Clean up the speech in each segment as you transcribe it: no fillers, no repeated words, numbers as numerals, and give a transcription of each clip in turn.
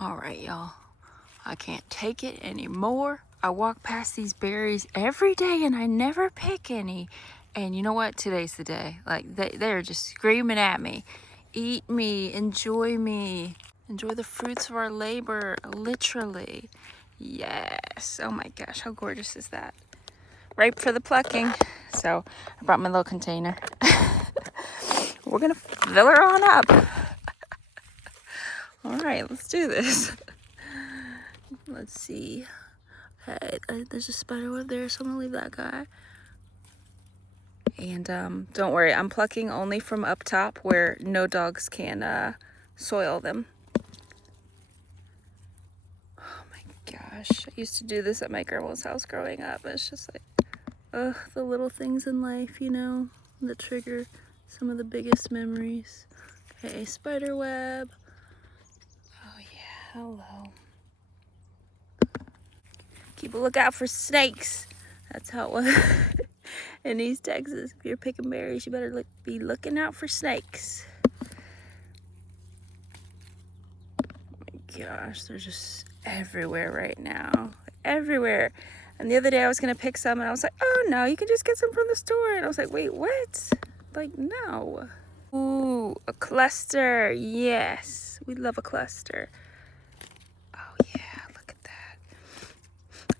All right, y'all. I can't take it anymore. I walk past these berries every day and I never pick any. And you know what? Today's the day. Like, they're just screaming at me. Eat me, enjoy me. Enjoy the fruits of our labor, literally. Yes. Oh my gosh, how gorgeous is that? Ripe for the plucking. So I brought my little container. We're gonna fill her on up. All right, let's do this. Let's see. Okay, there's a spider web there, so I'm gonna leave that guy. And don't worry, I'm plucking only from up top where no dogs can soil them. Oh my gosh, I used to do this at my grandma's house growing up. It's just like, ugh, the little things in life, you know, that trigger some of the biggest memories. Okay, spider web. Oh yeah, hello. Keep a lookout for snakes. That's how it was in East Texas. If you're picking berries, you better be looking out for snakes. Oh my gosh, they're just everywhere right now. Everywhere. And the other day I was gonna pick some and I was like, oh no, you can just get some from the store. And I was like, wait, what? Like, no. Ooh, a cluster. Yes, we love a cluster. Oh yeah, look at that.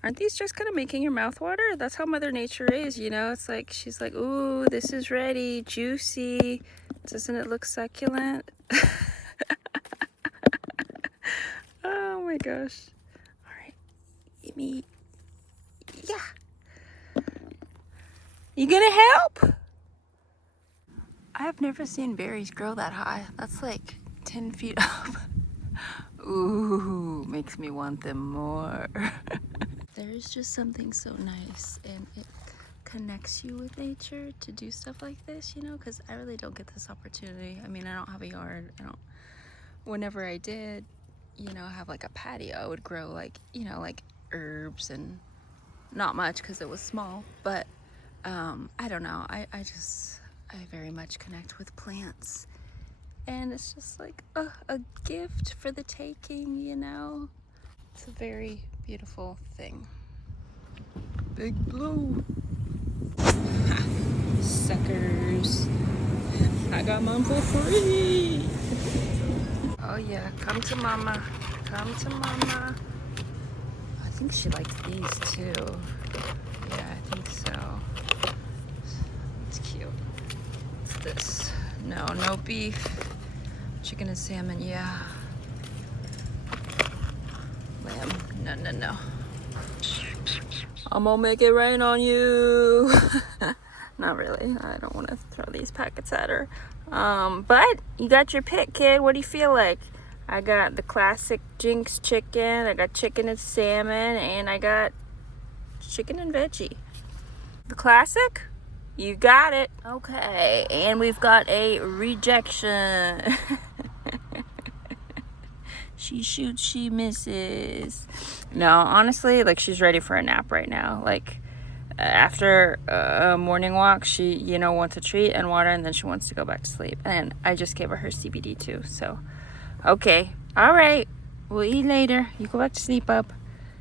Aren't these just kind of making your mouth water? That's how Mother Nature is, you know? It's like, she's like, ooh, this is ready, juicy. Doesn't it look succulent? Oh my gosh. All right, give me, yeah. You gonna help? I have never seen berries grow that high. That's like 10 feet up. Ooh, makes me want them more. There's just something so nice, and it connects you with nature to do stuff like this, you know, because I really don't get this opportunity. I mean, I don't have a yard. Whenever I did, you know, have like a patio, I would grow like, you know, like herbs and not much because it was small, but I don't know. I very much connect with plants, and it's just like a gift for the taking, you know. It's a very beautiful thing. Big blue. Suckers. I got mine for free. Oh yeah, come to mama. Come to mama. I think she likes these too. Yeah, I think so. It's cute. What's this? No beef. Chicken and salmon, yeah. Lamb, no. I'm gonna make it rain on you. Not really. I don't want to throw these packets at her. But you got your pick, kid. What do you feel like? I got the classic Jinx chicken. I got chicken and salmon, and I got chicken and veggie. The classic? You got it. Okay, and we've got a rejection. She shoots, she misses. No, honestly, like, she's ready for a nap right now. Like, after a morning walk, she, you know, wants a treat and water, and then she wants to go back to sleep. And I just gave her CBD too, so. Okay, all right. We'll eat later. You go back to sleep, up.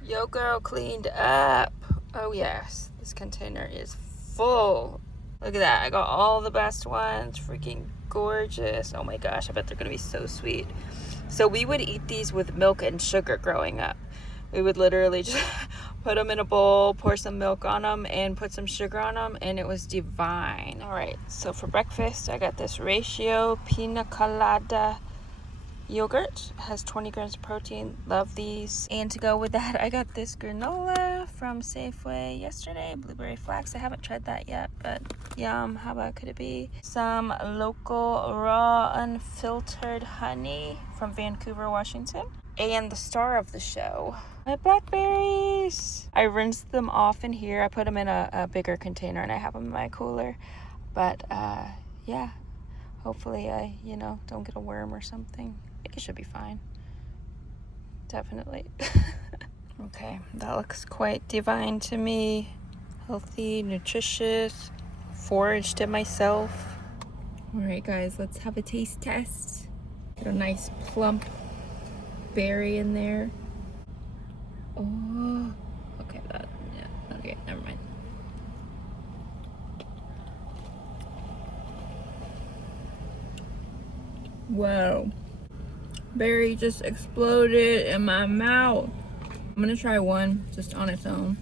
Yo, girl, cleaned up. Oh, yes. This container is full. Look at that. I got all the best ones. Freaking gorgeous. Oh my gosh, I bet they're gonna be so sweet. So we would eat these with milk and sugar growing up. We would literally just put them in a bowl, pour some milk on them, and put some sugar on them, and it was divine. All right, so for breakfast, I got this Ratio Pina Colada yogurt. It has 20 grams of protein. Love these. And to go with that, I got this granola from Safeway yesterday. Blueberry flax. I haven't tried that yet, but yum. How bad could it be? Some local raw unfiltered honey from Vancouver, Washington. And the star of the show, my blackberries. I rinsed them off in here. I put them in a bigger container, and I have them in my cooler. But yeah, hopefully I, you know, don't get a worm or something. I think it should be fine. Definitely. Okay, that looks quite divine to me. Healthy, nutritious, foraged it myself. All right, guys, let's have a taste test. Get a nice plump berry in there. Oh, okay, okay, never mind. Whoa, berry just exploded in my mouth. I'm gonna try one just on its own.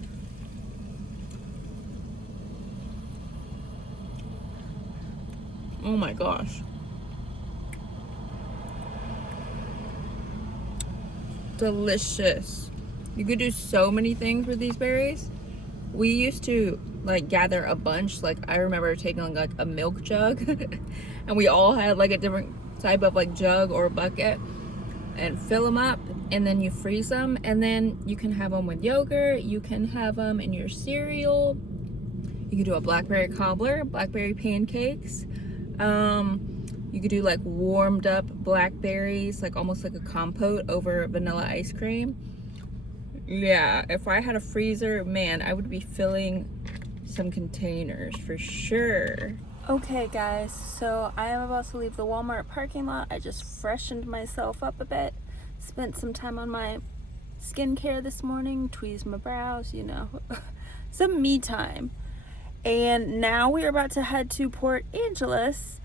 Oh my gosh. Delicious. You could do so many things with these berries. We used to like gather a bunch. Like I remember taking like a milk jug and we all had like a different type of like jug or bucket and fill them up, and then you freeze them, and then you can have them with yogurt, you can have them in your cereal, you could do a blackberry cobbler, blackberry pancakes, you could do like warmed up blackberries, like almost like a compote over vanilla ice cream. Yeah, if I had a freezer, man, I would be filling some containers for sure. Okay guys, so I am about to leave the Walmart parking lot. I just freshened myself up a bit, spent some time on my skincare this morning, tweezed my brows, you know, some me time. And now we're about to head to Port Angeles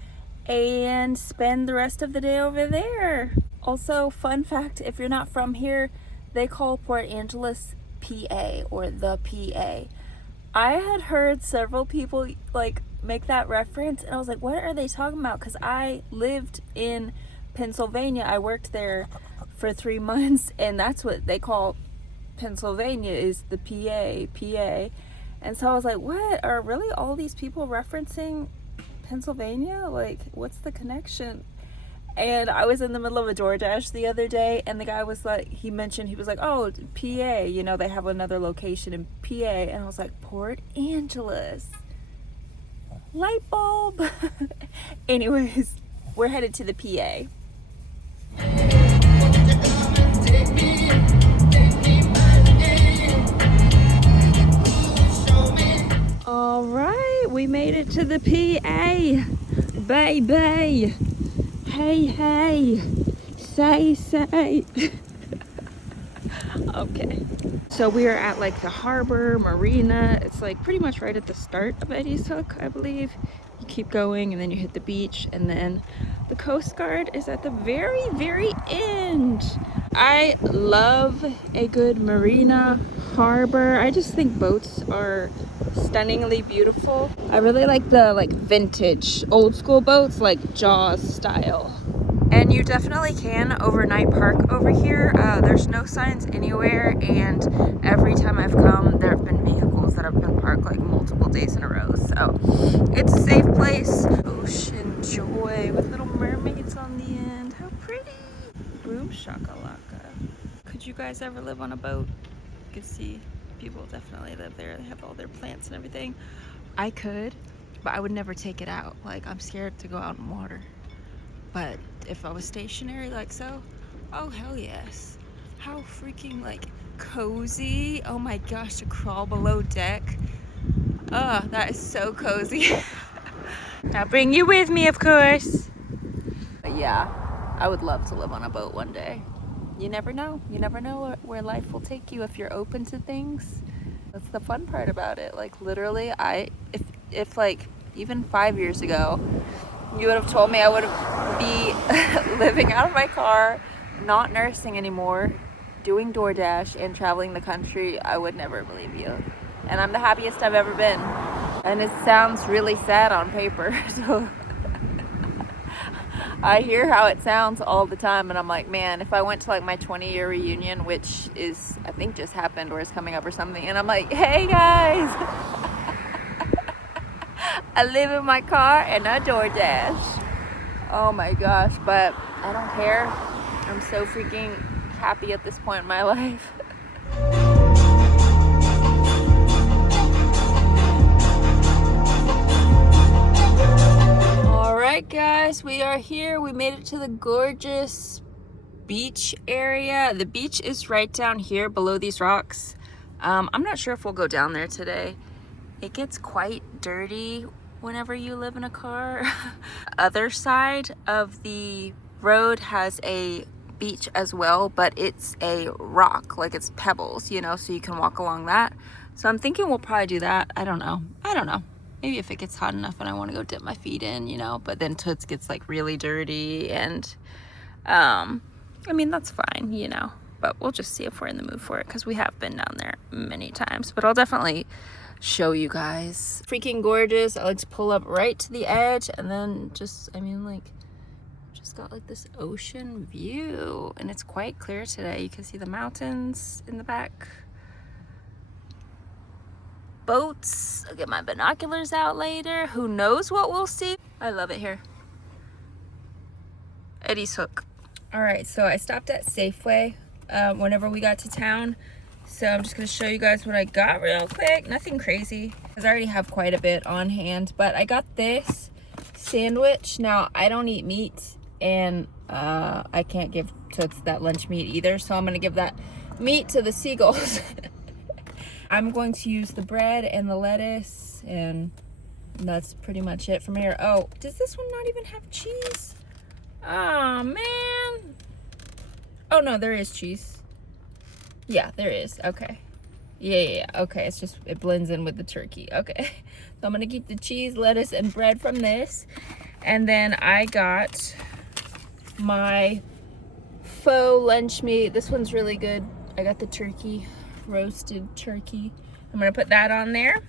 and spend the rest of the day over there. Also, fun fact, if you're not from here, they call Port Angeles PA or the PA. I had heard several people like make that reference, and I was like, what are they talking about? Because I lived in Pennsylvania. I worked there for 3 months, and that's what they call Pennsylvania, is the PA. And so I was like, what are really all these people referencing Pennsylvania? Like, what's the connection? And I was in the middle of a DoorDash the other day, and the guy was like, he was like, oh, PA, you know, they have another location in PA. And I was like, Port Angeles. Light bulb. Anyways, we're headed to the PA. All right, we made it to the PA, baby. Hey, say. Okay. So we are at like the harbor, marina. It's like pretty much right at the start of Eddie's Hook, I believe. You keep going and then you hit the beach, and then the Coast Guard is at the very, very end. I love a good marina, harbor. I just think boats are stunningly beautiful. I really like the vintage old school boats, like Jaws style. And you definitely can overnight park over here. There's no signs anywhere, and every time I've come, there have been vehicles that have been parked like multiple days in a row. So it's a safe place. Ocean joy with little mermaids on the end. How pretty. Boom shakalaka. Could you guys ever live on a boat? You could see people definitely live there. They have all their plants and everything. I could, but I would never take it out. Like, I'm scared to go out in water. But if I was stationary like so, oh hell yes. How freaking like cozy. Oh my gosh, to crawl below deck. Oh, that is so cozy. I'll bring you with me, of course. But yeah, I would love to live on a boat one day. You never know. You never know where life will take you if you're open to things. That's the fun part about it. Like literally, if like even 5 years ago, you would have told me I would be living out of my car, not nursing anymore, doing DoorDash, and traveling the country, I would never believe you. And I'm the happiest I've ever been. And it sounds really sad on paper, so I hear how it sounds all the time, and I'm like, man, if I went to like my 20-year reunion, which is, I think just happened or is coming up or something, and I'm like, hey guys, I live in my car and I DoorDash. Oh my gosh, but I don't care. I'm so freaking happy at this point in my life. All right, guys, we are here. We made it to the gorgeous beach area. The beach is right down here below these rocks. I'm not sure if we'll go down there today. It gets quite dirty whenever you live in a car. Other side of the road has a beach as well, but it's a rock, like it's pebbles, you know, so you can walk along that. So I'm thinking we'll probably do that. I don't know. Maybe if it gets hot enough and I want to go dip my feet in, you know, but then Toots gets like really dirty, and I mean, that's fine, you know, but we'll just see if we're in the mood for it, because we have been down there many times. But I'll definitely show you guys. Freaking gorgeous. I like to pull up right to the edge, and then just, I mean, like, just got like this ocean view, and it's quite clear today. You can see the mountains in the back. Boats. I'll get my binoculars out later. Who knows what we'll see. I love it here. Eddie's Hook. All right, so I stopped at Safeway whenever we got to town. So I'm just gonna show you guys what I got real quick. Nothing crazy, because I already have quite a bit on hand. But I got this sandwich. Now, I don't eat meat, and I can't give Toots that lunch meat either. So I'm gonna give that meat to the seagulls. I'm going to use the bread and the lettuce, and that's pretty much it from here. Oh, does this one not even have cheese? Oh, man. Oh, no, there is cheese. Yeah, there is. Okay. Yeah. Okay, it's just, it blends in with the turkey. Okay. So I'm going to keep the cheese, lettuce, and bread from this. And then I got my faux lunch meat. This one's really good. I got the turkey, roasted turkey. I'm going to put that on there.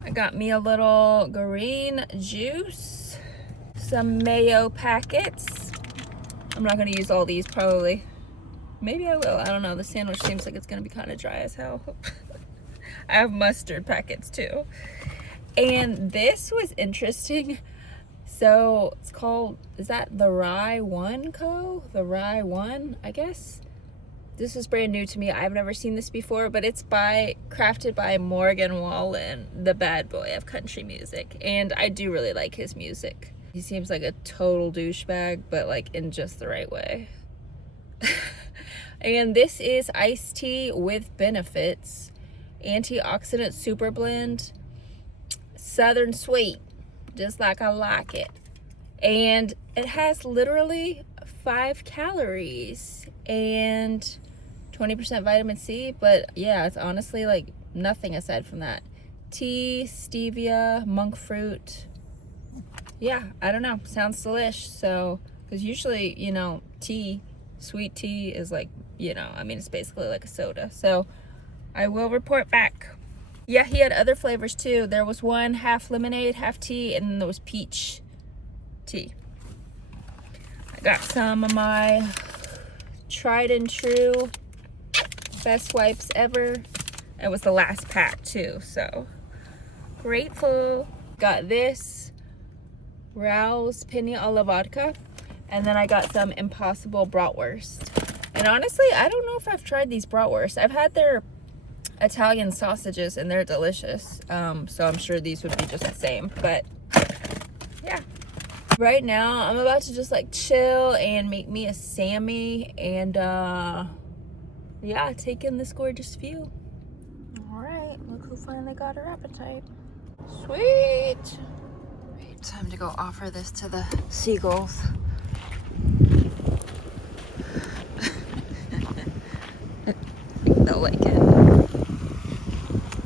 I got me a little green juice. Some mayo packets. I'm not going to use all these probably. Maybe I will. I don't know. The sandwich seems like it's going to be kind of dry as hell. I have mustard packets too. And this was interesting. So it's called, is that the Rye One Co? The Rye One, I guess. This is brand new to me. I've never seen this before, but it's crafted by Morgan Wallen, the bad boy of country music. And I do really like his music. He seems like a total douchebag, but like in just the right way. And this is iced tea with benefits. Antioxidant super blend. Southern sweet, just like I like it. And it has literally 5 calories and 20% vitamin C. But yeah, it's honestly like nothing aside from that. Tea, stevia, monk fruit. Yeah, I don't know. Sounds delish. So, because usually, you know, tea, sweet tea is like, you know, I mean, it's basically like a soda. So I will report back. Yeah, he had other flavors too. There was one half lemonade, half tea, and then there was peach tea. I got some of my tried and true best wipes ever. It was the last pack too, so grateful. Got this Rao's Pina alla vodka, and then I got some Impossible bratwurst. And honestly, I don't know if I've tried these bratwurst. I've had their Italian sausages and they're delicious, so I'm sure these would be just the same. But yeah, right now I'm about to just like chill and make me a Sammy, and yeah, take in this gorgeous view. All right, look who finally got her appetite. Sweet. Right, time to go offer this to the seagulls. They'll like it.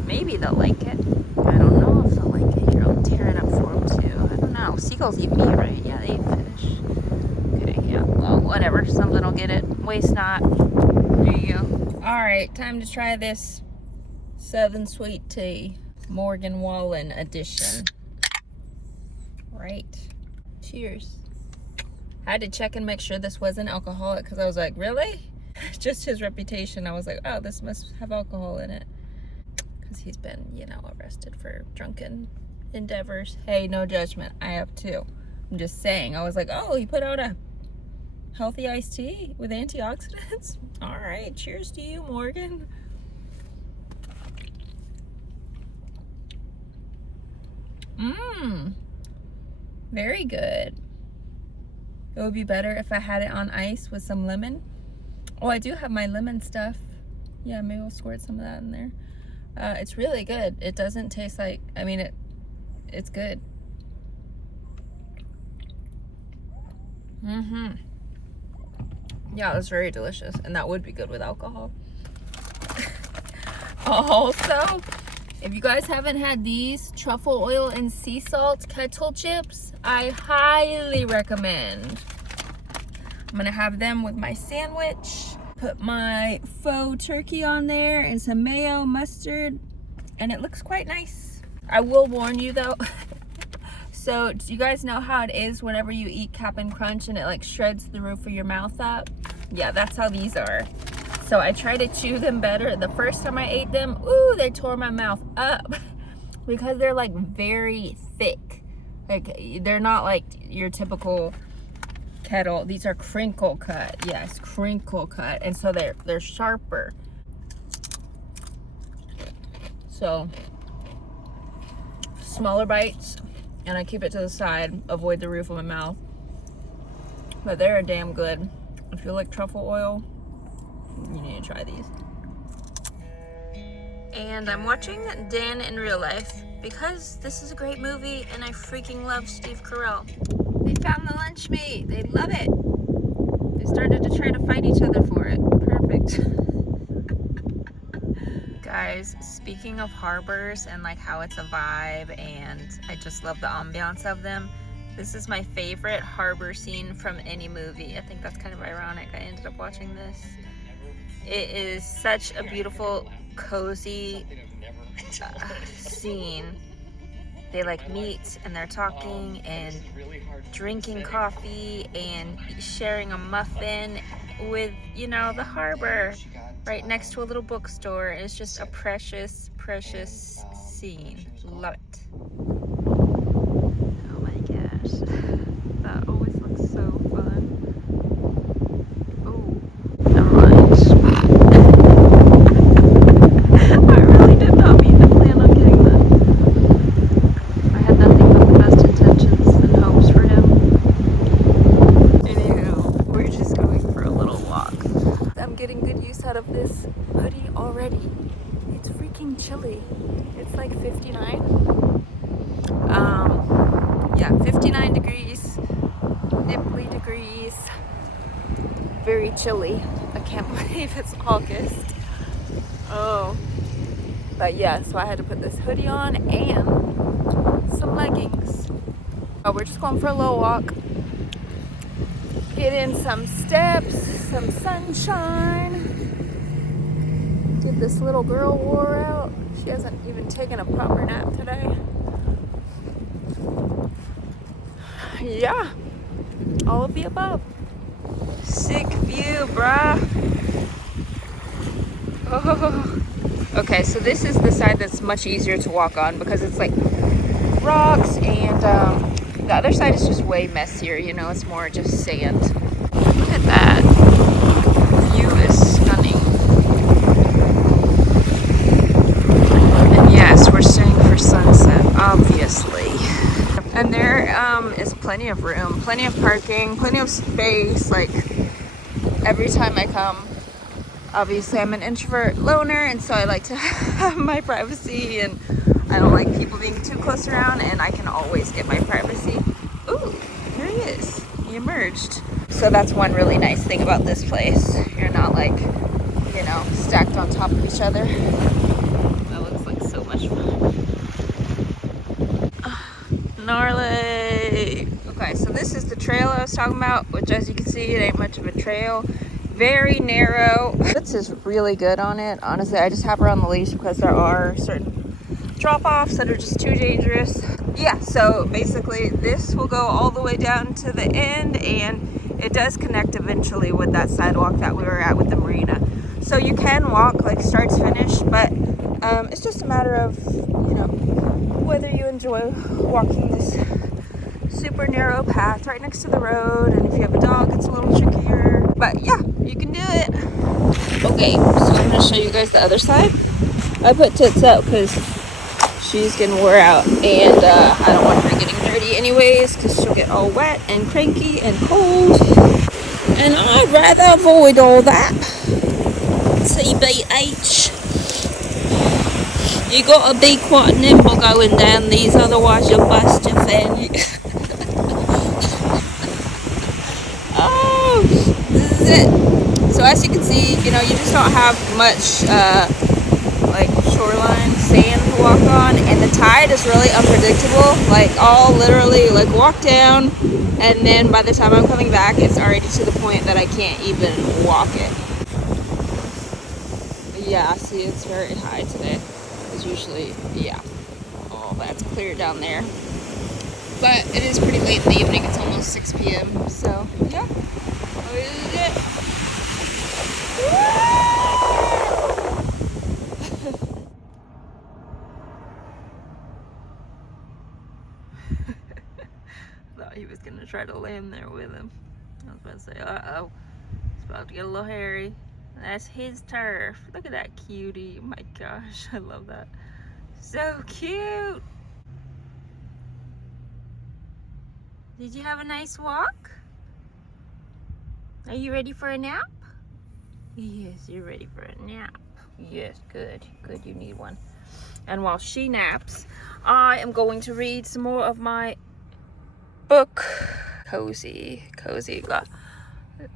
Maybe they'll like it. I don't know if they'll like it. Here, I'll tear it up for them too. I don't know. Seagulls eat meat, right? Yeah, they eat fish. Okay, yeah. Well, whatever. Something will get it. Waste not. There you go. Alright, time to try this Southern Sweet Tea. Morgan Wallen edition. Right. Cheers. I had to check and make sure this wasn't alcoholic, because I was like, really? Just his reputation. I was like, oh, this must have alcohol in it. Because he's been, you know, arrested for drunken endeavors. Hey, no judgment. I have too. I'm just saying. I was like, oh, he put out a healthy iced tea with antioxidants? All right. Cheers to you, Morgan. Very good. It would be better if I had it on ice with some lemon. Oh, I do have my lemon stuff. Yeah, maybe we'll squirt some of that in there. It's really good. It doesn't taste like, I mean, it's good. Yeah, it was very delicious, and that would be good with alcohol. Also, if you guys haven't had these truffle oil and sea salt kettle chips, I highly recommend. I'm gonna have them with my sandwich. Put my faux turkey on there and some mayo, mustard, and it looks quite nice. I will warn you though. So do you guys know how it is whenever you eat Cap'n Crunch and it like shreds the roof of your mouth up? Yeah, that's how these are. So I try to chew them better. The first time I ate them, ooh, they tore my mouth up because they're like very thick. Like they're not like your typical kettle. These are crinkle cut. Yes, crinkle cut. And so they're sharper. So smaller bites, and I keep it to the side, avoid the roof of my mouth. But they're damn good. If you like truffle oil, you need to try these. And I'm watching Dan in Real Life because this is a great movie and I freaking love Steve Carell. They found the lunch meat. They love it. They started to try to fight each other for it. Perfect. Guys, speaking of harbors and like how it's a vibe, and I just love the ambiance of them. This is my favorite harbor scene from any movie. I think that's kind of ironic. I ended up watching this. It is such a beautiful, cozy scene. They like meet and they're talking and drinking coffee and sharing a muffin with, you know, the harbor right next to a little bookstore. It's just a precious, precious scene. Love it. Oh my gosh. That always looks so fun. Oh, never mind. I really did not mean to plan on getting that. I had nothing but the best intentions and hopes for him. Anywho, we're just going for a little walk. I'm getting good use out of this hoodie already. It's freaking chilly. It's like 59. Yeah, 59 degrees, nipply degrees, very chilly. I can't believe it's August. Oh, but yeah, so I had to put this hoodie on and some leggings. We're just going for a little walk, get in some steps, some sunshine. Did this little girl wore out. She hasn't even taken a proper nap today. Yeah, all of the above. Sick view, bruh. Oh. Okay, so this is the side that's much easier to walk on because it's like rocks, and the other side is just way messier, you know, it's more just sand. Look at that. The view is stunning. And yes, we're staying for sunset, obviously. And there is plenty of room, plenty of parking, plenty of space. Like every time I come, obviously I'm an introvert loner, and so I like to have my privacy, and I don't like people being too close around, and I can always get my privacy. Ooh, here he is. He emerged. So that's one really nice thing about this place. You're not like, you know, stacked on top of each other. That looks like so much fun. Gnarly. Okay, so this is the trail I was talking about, which as you can see, it ain't much of a trail. Very narrow. This is really good on it. Honestly, I just have her on the leash because there are certain drop-offs that are just too dangerous. Yeah, so basically this will go all the way down to the end, and it does connect eventually with that sidewalk that we were at with the marina. So you can walk like start to finish, but it's just a matter of, you know, whether you enjoy walking this super narrow path right next to the road, and if you have a dog it's a little trickier, but yeah, you can do it. Okay, so I'm gonna show you guys the other side. I put Tits out because she's getting wore out, and I don't want her getting dirty anyways because she'll get all wet and cranky and cold, and I'd rather avoid all that. TBH. You gotta be quite nimble going down these, otherwise you'll bust your fanny. Oh, this is it. So as you can see, you know, you just don't have much like shoreline sand to walk on, and the tide is really unpredictable. Like I'll literally like walk down, and then by the time I'm coming back, it's already to the point that I can't even walk it. Yeah, see, it's very high today. It's usually, yeah, all that's clear down there. But it is pretty late in the evening. It's almost 6 p.m. So, yeah. This is it. Thought he was going to try to land there with him. I was about to say, uh-oh. It's about to get a little hairy. That's his turf. Look at that cutie. Oh my gosh, I love that. So cute. Did you have a nice walk? Are you ready for a nap? Yes, you're ready for a nap. Yes, good. Good, you need one. And while she naps, I am going to read some more of my book. Cozy.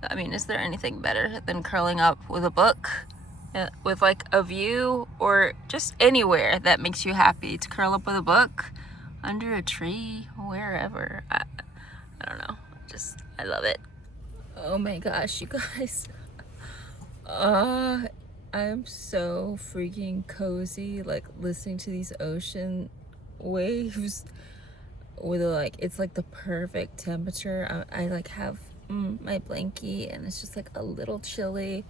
I mean, is there anything better than curling up with a book? With like a view, or just anywhere that makes you happy, to curl up with a book under a tree, wherever. I don't know. I love it. Oh my gosh, you guys. I am so freaking cozy, like listening to these ocean waves with like, it's like the perfect temperature. I like have my blankie, and it's just like a little chilly.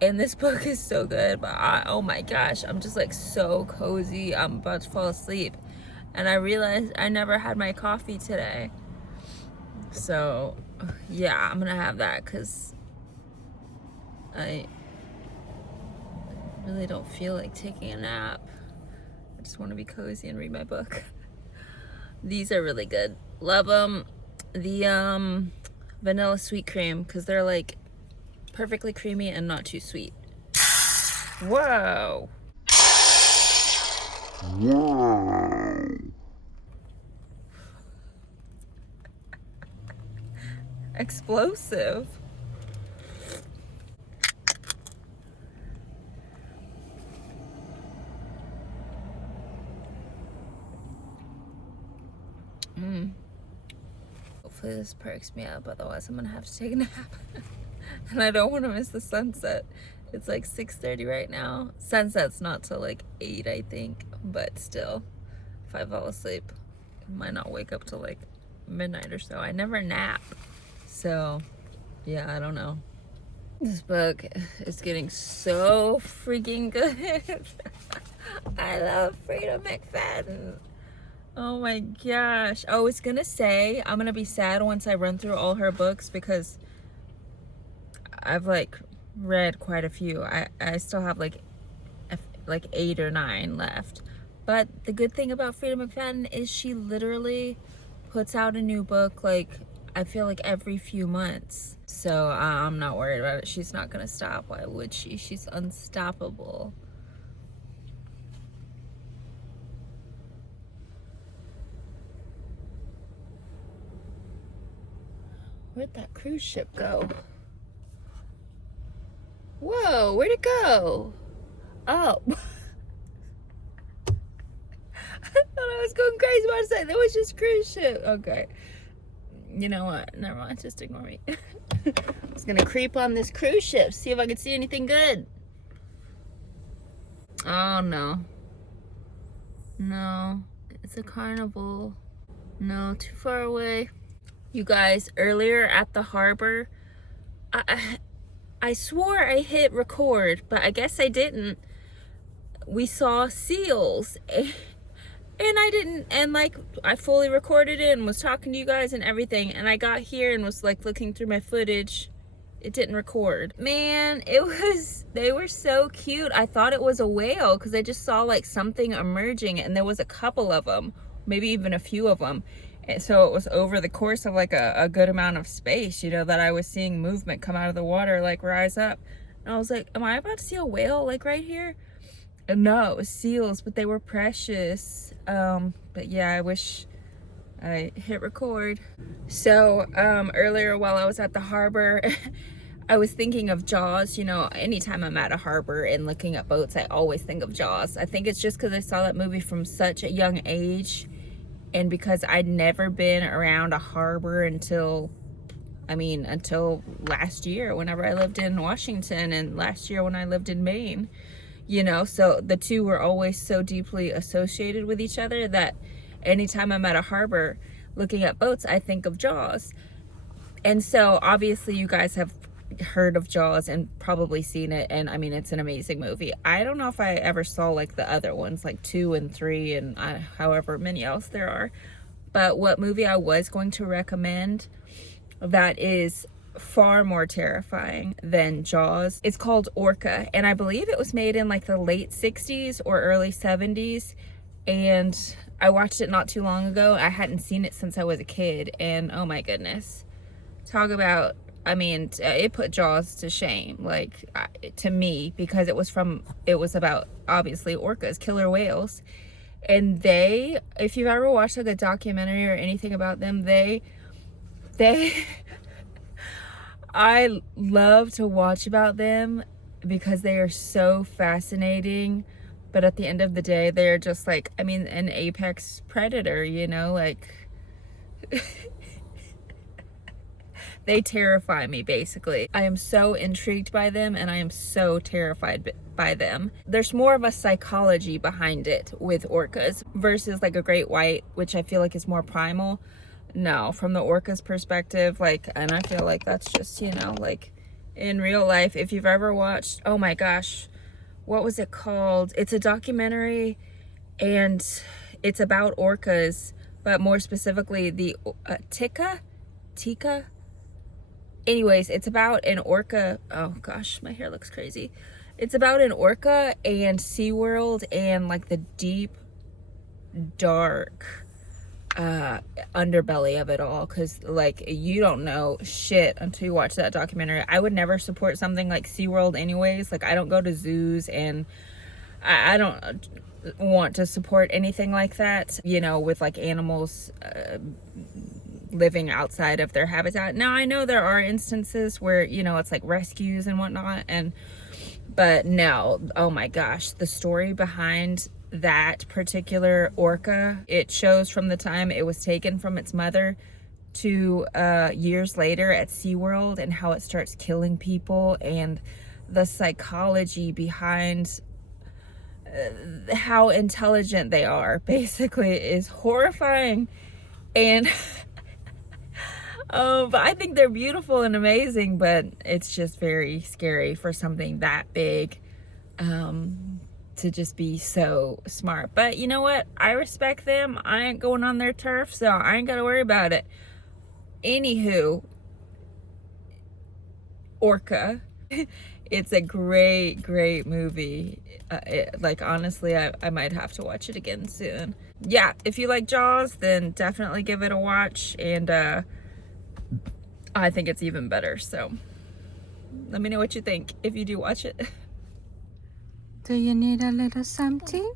And this book is so good, but oh my gosh, I'm just like so cozy. I'm about to fall asleep, and I realized I never had my coffee today. So yeah, I'm gonna have that because I really don't feel like taking a nap. I just want to be cozy and read my book. These are really good. Love them. The vanilla sweet cream, because they're like perfectly creamy and not too sweet. Whoa. Whoa. Explosive. Hopefully this perks me up, otherwise I'm gonna have to take a nap. And I don't want to miss the sunset. It's like 6:30 right now. Sunset's not till like 8, I think, but still, if I fall asleep, I might not wake up till like midnight or so. I never nap, so yeah, I don't know. This book is getting so freaking good. I love Frida McFadden. Oh my gosh. I was gonna say I'm gonna be sad once I run through all her books, because I've like read quite a few. I still have like 8 or 9 left. But the good thing about Frida McFadden is she literally puts out a new book like, I feel like every few months. So I'm not worried about it. She's not gonna stop. Why would she? She's unstoppable. Where'd that cruise ship go? Whoa, where'd it go? Oh. I thought I was going crazy about to say that was just cruise ship. Okay. You know what? Never mind. Just ignore me. I was gonna creep on this cruise ship, see if I could see anything good. Oh no. No. It's a carnival. No, too far away. You guys, earlier at the harbor, I swore I hit record, but I guess I didn't. We saw seals. And I didn't, and like I fully recorded it and was talking to you guys and everything, and I got here and was like looking through my footage. It didn't record. Man, they were so cute. I thought it was a whale because I just saw like something emerging, and there was a couple of them, maybe even a few of them. And so it was over the course of like a good amount of space, you know, that I was seeing movement come out of the water, like rise up. And I was like, am I about to see a whale like right here? No, it was seals, but they were precious. But yeah, I wish I hit record. So earlier while I was at the harbor, I was thinking of Jaws. You know, anytime I'm at a harbor and looking at boats, I always think of Jaws. I think it's just because I saw that movie from such a young age, and because I'd never been around a harbor until last year, whenever I lived in Washington, and last year when I lived in Maine. You know, so the two were always so deeply associated with each other that anytime I'm at a harbor looking at boats, I think of Jaws. And so obviously you guys have heard of Jaws and probably seen it, and I mean, it's an amazing movie. I don't know if I ever saw like the other ones, like 2 and 3 and however many else there are. But what movie I was going to recommend that is far more terrifying than Jaws, it's called Orca, and I believe it was made in like the late 60s or early 70s, and I watched it not too long ago. I hadn't seen it since I was a kid, and oh my goodness, talk about, I mean, it put Jaws to shame, like, to me, because it was about obviously orcas, killer whales, and they, if you've ever watched like a documentary or anything about them, they I love to watch about them because they are so fascinating, but at the end of the day, they're just like, I mean, an apex predator, you know, like, they terrify me, basically. I am so intrigued by them, and I am so terrified by them. There's more of a psychology behind it with orcas versus like a great white, which I feel like is more primal. No, from the orca's perspective, like, and I feel like that's just, you know, like in real life, if you've ever watched, oh my gosh, what was it called? It's a documentary, and it's about orcas, but more specifically the Tika. Anyways, it's about an orca. Oh gosh, my hair looks crazy. It's about an orca and SeaWorld and like the deep, dark underbelly of it all, because like you don't know shit until you watch that documentary. I would never support something like SeaWorld anyways. Like, I don't go to zoos, and I don't want to support anything like that, you know, with like animals living outside of their habitat. Now, I know there are instances where, you know, it's like rescues and whatnot, but no, oh my gosh, the story behind that particular orca, it shows from the time it was taken from its mother to years later at SeaWorld, and how it starts killing people, and the psychology behind how intelligent they are, basically, is horrifying. And but I think they're beautiful and amazing, but it's just very scary for something that big to just be so smart. But you know what? I respect them. I ain't going on their turf, so I ain't gotta worry about it. Anywho, Orca. It's a great movie. Like, honestly, I might have to watch it again soon. Yeah, if you like Jaws, then definitely give it a watch, and I think it's even better, so let me know what you think if you do watch it. Do you need a little something?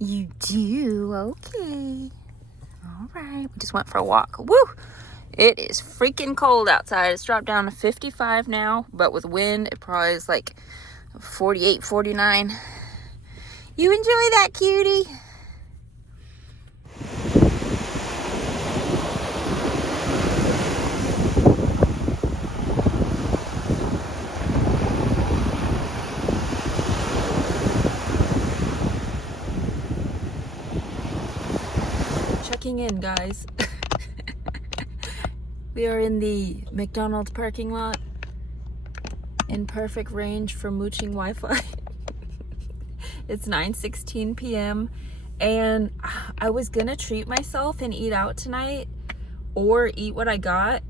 You do? Okay. All right. We just went for a walk. Woo! It is freaking cold outside. It's dropped down to 55 now, but with wind, it probably is like 48, 49. You enjoy that, cutie? Checking in, guys. We are in the McDonald's parking lot, in perfect range for mooching Wi-Fi. It's 9:16 p.m. and I was gonna treat myself and eat out tonight, or eat what I got,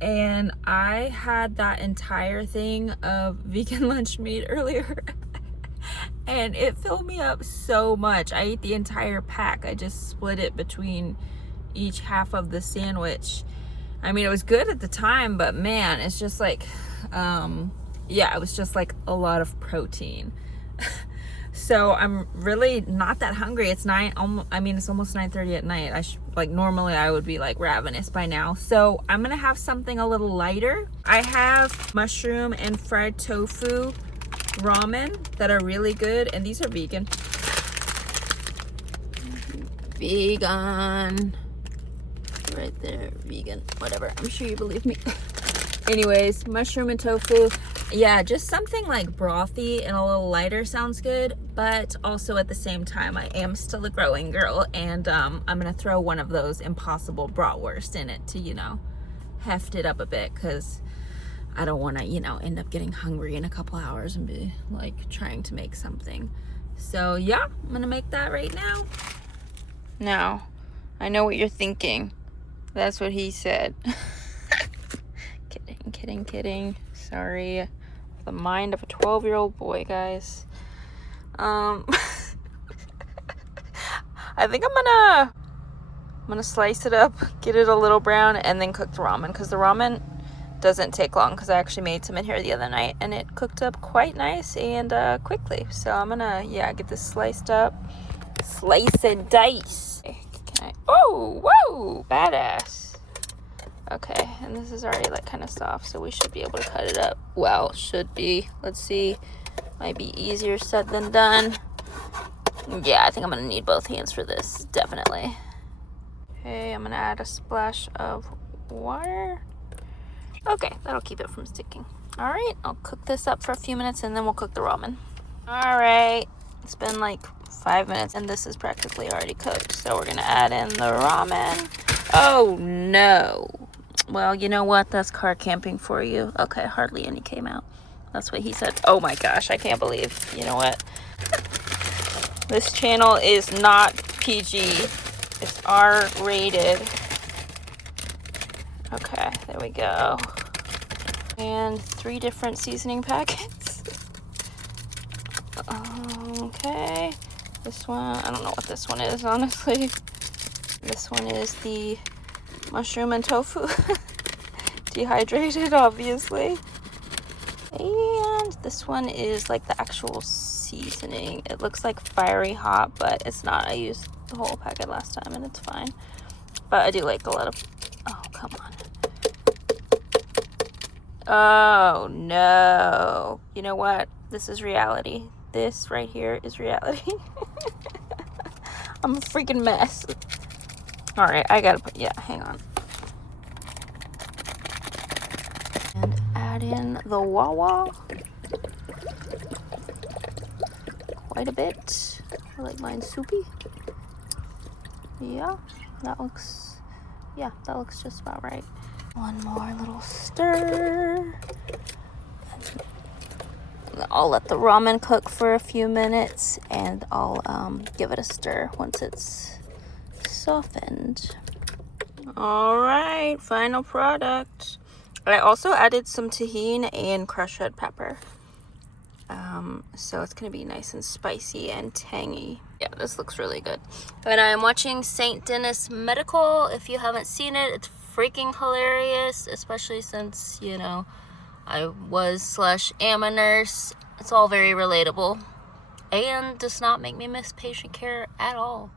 and I had that entire thing of vegan lunch meat earlier. And it filled me up so much. I ate the entire pack. I just split it between each half of the sandwich. I mean, it was good at the time, but man, it's just like, yeah, it was just like a lot of protein. So I'm really not that hungry. It's it's almost 9:30 at night. Like normally I would be like ravenous by now. So I'm gonna have something a little lighter. I have mushroom and fried tofu ramen that are really good, and these are vegan. Vegan. Right there, vegan. Whatever. I'm sure you believe me. Anyways, mushroom and tofu. Yeah, just something like brothy and a little lighter sounds good, but also at the same time, I am still a growing girl, and I'm gonna throw one of those Impossible bratwurst in it to, heft it up a bit, because I don't want to, end up getting hungry in a couple hours and be like trying to make something. So yeah, I'm gonna make that right now. Now, I know what you're thinking. That's what he said. Kidding. Sorry. The mind of a 12-year-old boy, guys. I think I'm gonna slice it up, get it a little brown, and then cook the ramen, because the ramen doesn't take long, because I actually made some in here the other night and it cooked up quite nice and quickly. So I'm gonna get this sliced up, slice and dice. Oh, whoa, badass. Okay, and this is already like kind of soft, so we should be able to cut it up. Well, should be. Let's see. Might be easier said than done. Yeah, I think I'm gonna need both hands for this, definitely. Okay, I'm gonna add a splash of water. Okay, that'll keep it from sticking. All right, I'll cook this up for a few minutes and then we'll cook the ramen. All right, it's been like 5 minutes and this is practically already cooked. So we're gonna add in the ramen. Oh no. Well, you know what? That's car camping for you. Okay, hardly any came out. That's what he said. Oh my gosh, I can't believe. You know what? This channel is not PG. It's R-rated. Okay, there we go. And 3 different seasoning packets. Okay. This one, I don't know what this one is, honestly. This one is the mushroom and tofu. Dehydrated, obviously. And this one is like the actual seasoning. It looks like fiery hot, but it's not. I used the whole packet last time and it's fine. But I do like a lot of... Oh, come on. Oh, no. You know what? This is reality. This right here is reality. I'm a freaking mess. All right, I gotta put... Yeah, hang on. And add in the Wawa. Quite a bit. I like mine soupy. Yeah, that looks just about right. One more little stir. I'll let the ramen cook for a few minutes and I'll give it a stir once it's softened. All right, final product. I also added some tahini and crushed red pepper. So it's gonna be nice and spicy and tangy. Yeah, this looks really good. And I'm watching St. Denis Medical. If you haven't seen it, it's freaking hilarious, especially since, I was/am a nurse. It's all very relatable and does not make me miss patient care at all.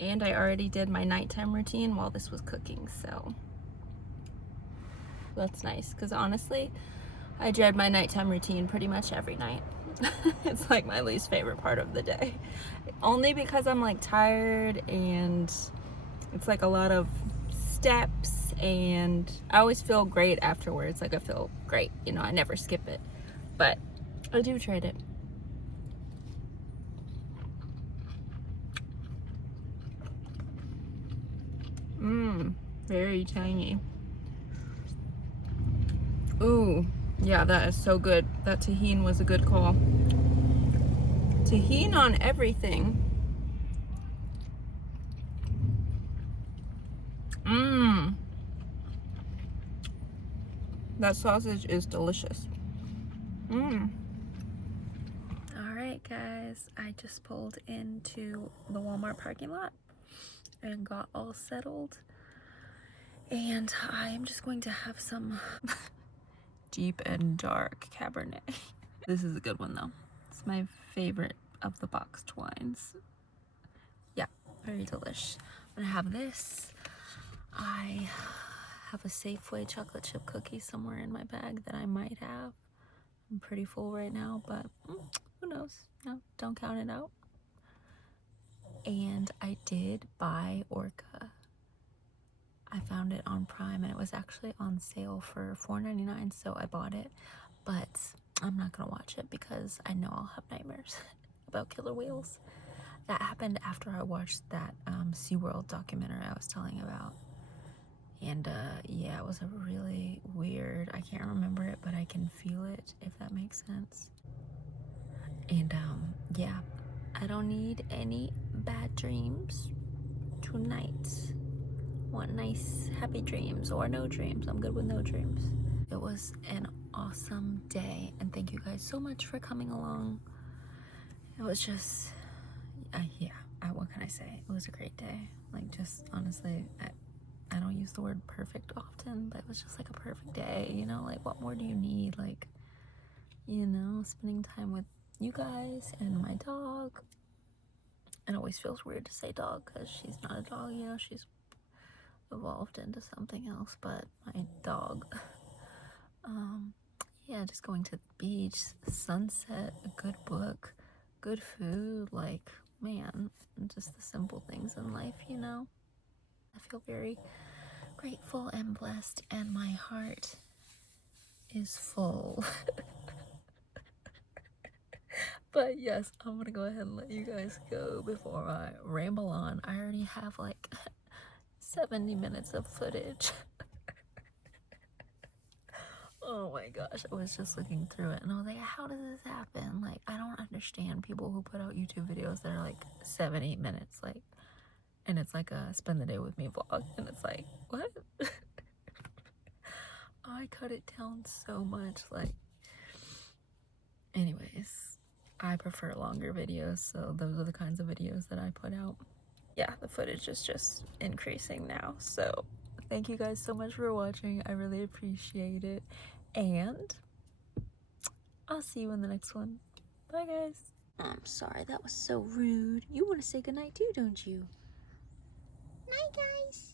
And I already did my nighttime routine while this was cooking, so that's nice, because honestly, I dread my nighttime routine pretty much every night. It's like my least favorite part of the day. Only because I'm like tired and it's like a lot of steps, and I always feel great afterwards. Like I feel great, I never skip it, but I do dread it. Very tangy. Ooh, yeah, that is so good. That tahini was a good call. Tahini on everything. That sausage is delicious. All right, guys, I just pulled into the Walmart parking lot and got all settled. And I'm just going to have some deep and dark Cabernet. This is a good one though. It's my favorite of the boxed wines. Yeah, very delish. I'm gonna have this. I have a Safeway chocolate chip cookie somewhere in my bag that I might have. I'm pretty full right now, but who knows? No, don't count it out. And I did buy Orca. I found it on Prime and it was actually on sale for $4.99, so I bought it. But I'm not gonna watch it because I know I'll have nightmares about killer whales. That happened after I watched that SeaWorld documentary I was telling about. And yeah, it was a really weird, I can't remember it, but I can feel it, if that makes sense. And yeah, I don't need any bad dreams tonight. Want nice happy dreams or no dreams. I'm good with no dreams. It was an awesome day, and thank you guys so much for coming along. It was just yeah, what can I say? It was a great day. Like, just honestly, I don't use the word perfect often, but it was just like a perfect day, you know? Like, what more do you need? Like, you know, spending time with you guys and my dog. It always feels weird to say dog because she's not a dog, you know? She's evolved into something else, but my dog. Yeah, just going to the beach, sunset, a good book, good food, like, man, just the simple things in life, you know? I feel very grateful and blessed, and my heart is full. But yes, I'm gonna go ahead and let you guys go before I ramble on. I already have like 70 minutes of footage. Oh my gosh, I was just looking through it and I was like, how does this happen? Like, I don't understand people who put out YouTube videos that are like 7-8 minutes, like, and it's like a spend the day with me vlog, and it's like, what? I cut it down so much. Like, anyways, I prefer longer videos, so those are the kinds of videos that I put out. Yeah, the footage is just increasing now, so thank you guys so much for watching. I really appreciate it, and I'll see you in the next one. Bye, guys. I'm sorry, that was so rude. You want to say goodnight too, don't you? Night, guys.